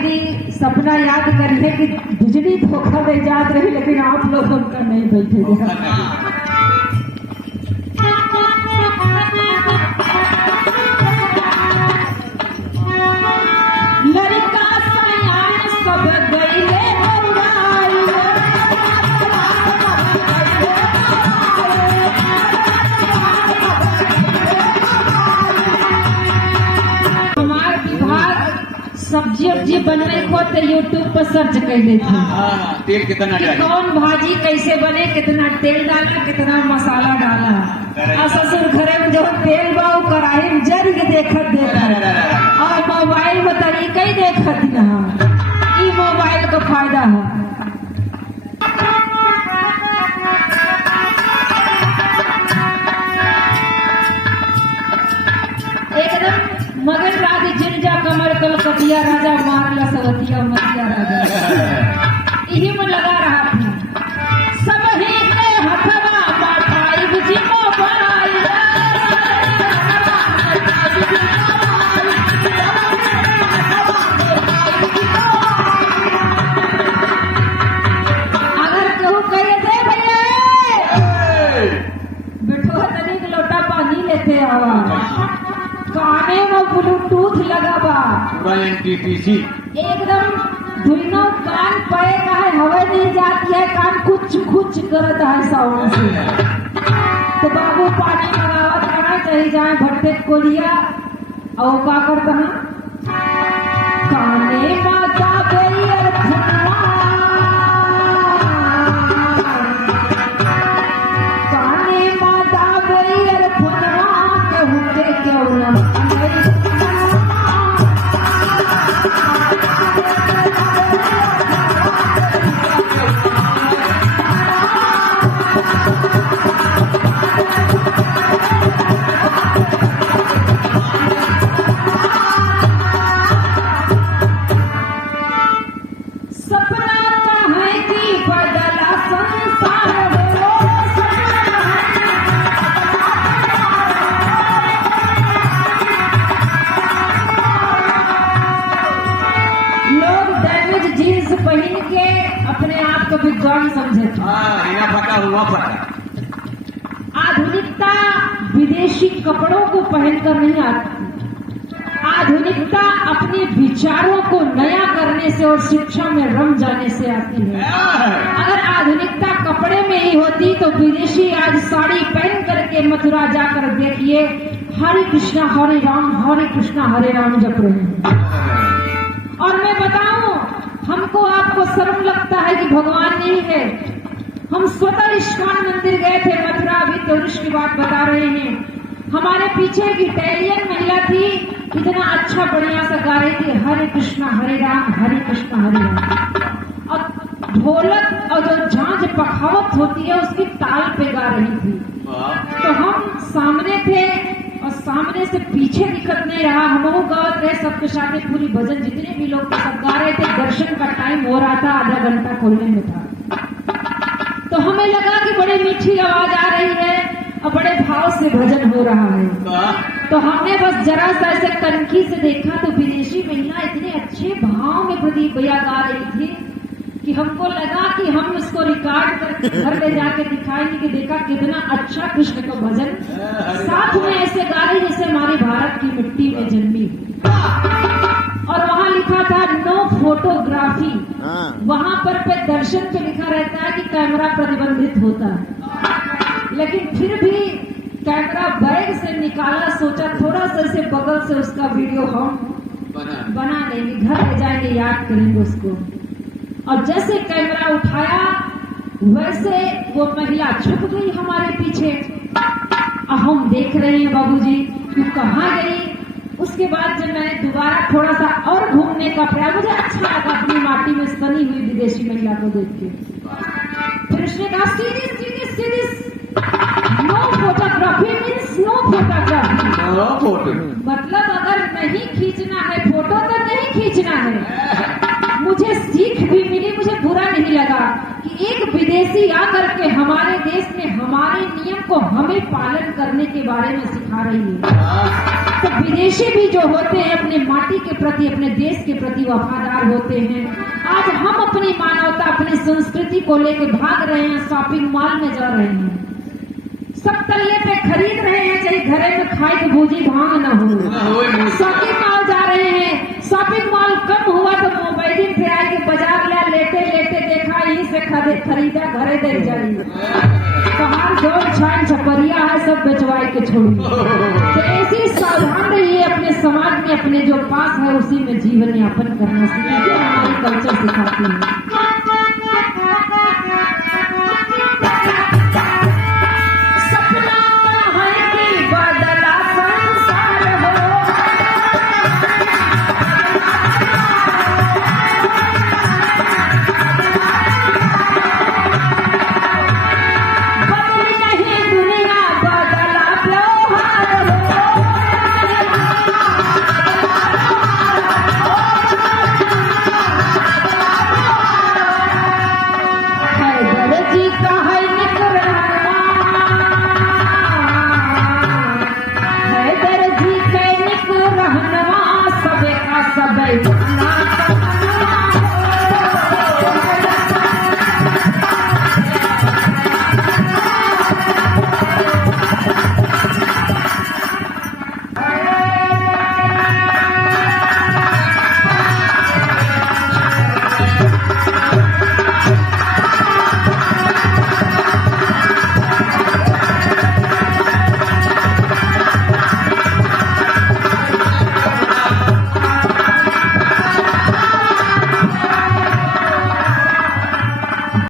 दीदी सपना याद करिए कि बिजली धोखा दे जात रही, लेकिन आप लोग उनका नहीं बैठे। लड़का सयान सब गईले बौराई, हमारे विभाग सब्जी उब्जी बनने को तो यूट्यूब पर सर्च कर लेते तेल कितना डाले, कौन भाजी कैसे बने, कितना तेल डाला, कितना मसाला डाला। और ससुर घरे में जो तेल बाऊ कढ़ाई में जर के देखत और मोबाइल में तरीका ही देखत न। ई मोबाइल का फायदा है। एकदम मगर राधी जिरजा कमर कलकतिया राजा मारला सवतिया मतिया राजा, यही में लगा रहा था। सब ही के हथवा पाठाई बुझी मोबाइल, अगर कहूँ कहे दे भैया बैठो तनिक लोटा पानी लेते आवा, काने में ब्लूटूथ लगा बा, पूरा NTPC एकदम दोनों कान पे का है, हवा नहीं जाती है, कान कुछ कुछ करता है साउंड से। तो बाबू पानी मंगावत कहाँ चाहिए जाए भट्टे को लिया और का करता है काने माता बेयर काने माता बेयर फुनवा कहूँ के क्यों न विद्वान समझे थे। पता हुआ पता। आधुनिकता विदेशी कपड़ों को पहनकर नहीं आती, आधुनिकता अपने विचारों को नया करने से और शिक्षा में रम जाने से आती है। अगर आधुनिकता कपड़े में ही होती तो विदेशी आज साड़ी पहन करके मथुरा जाकर देखिए हरे कृष्णा हरे राम जप रहे हैं। और मैं बताऊं, हमको आपको शर्म लगता है कि भगवान नहीं है। हम स्वतः इस्कॉन मंदिर गए थे मथुरा, अभी टूरिस्ट की बात बता रहे हैं। हमारे पीछे एक इटालियन महिला थी, इतना अच्छा बढ़िया सा गा रही थी हरे कृष्णा हरे राम और ढोलक और जो झांझ पखावत होती है उसकी ताल पे गा रही थी। तो हम सामने थे और सामने से पीछे दिक्कत नहीं रहा, हम गावत रहे सबके साथ, पूरी भजन जितने भी लोग सब गा रहे थे। दर्शन का टाइम हो रहा था, आधा घंटा खोलने में था। तो हमें लगा कि बड़ी मीठी आवाज आ रही है और बड़े भाव से भजन हो रहा है। तो हमने बस जरा सा ऐसे कनखी से देखा तो विदेशी महिला इतने अच्छे भाव में प्रदीप भैया गा रही थी कि हमको लगा कि हम इसको रिकॉर्ड करके घर ले जाके दिखाएंगे कि देखा कितना अच्छा कृष्ण का भजन साथ में ऐसे गा रही जैसे हमारे भारत की मिट्टी में जन्मी। और वहाँ लिखा था नो फोटोग्राफी, वहाँ पर पे दर्शन पे लिखा रहता है कि कैमरा प्रतिबंधित होता है, लेकिन फिर भी कैमरा बैग से निकाला, सोचा थोड़ा सा से बगल से उसका वीडियो हम बना लेंगे, घर ले जाएंगे, याद करेंगे उसको। और जैसे कैमरा उठाया वैसे वो महिला छुप गई हमारे पीछे। अब हम देख रहे हैं बाबूजी कि कहाँ गई। उसके बाद जब मैंने दोबारा थोड़ा सा और घूमने का प्रयास, मुझे अच्छा लगा अपनी माटी में सनी हुई विदेशी महिला को देख के। फिर उसने कहा series no photography means no photography, मतलब अगर नहीं खींचना है फोटो तो नहीं खींचना है। मुझे सीख भी मिली, मुझे बुरा नहीं लगा कि एक विदेशी आकर के हमारे देश में हमारे नियम को हमें पालन करने के बारे में सिखा रही है। तो विदेशी भी जो होते हैं अपने माटी के प्रति, अपने देश के प्रति वफादार होते हैं। आज हम अपनी मानवता, अपनी संस्कृति को लेकर भाग रहे हैं, शॉपिंग मॉल में जा रहे हैं, सब तल्ले पे खरीद रहे हैं, चाहे घरे में खाए की भूजी भांग न हो। शॉपिंग मॉल जा रहे हैं, शॉपिंग मॉल कम हुआ तो मोबाइल पे आए के बाजार ला लेते लेते देखा यहीं से खरीदा घरे दे जाइए। बाहर जोर छान छपरिया है सब बेचवाए के छोड़ी। तो ऐसी सावधान रहिए, अपने समाज में अपने जो पास है उसी में जीवन यापन करना सीखिए, हमारी कल्चर सिखाती है।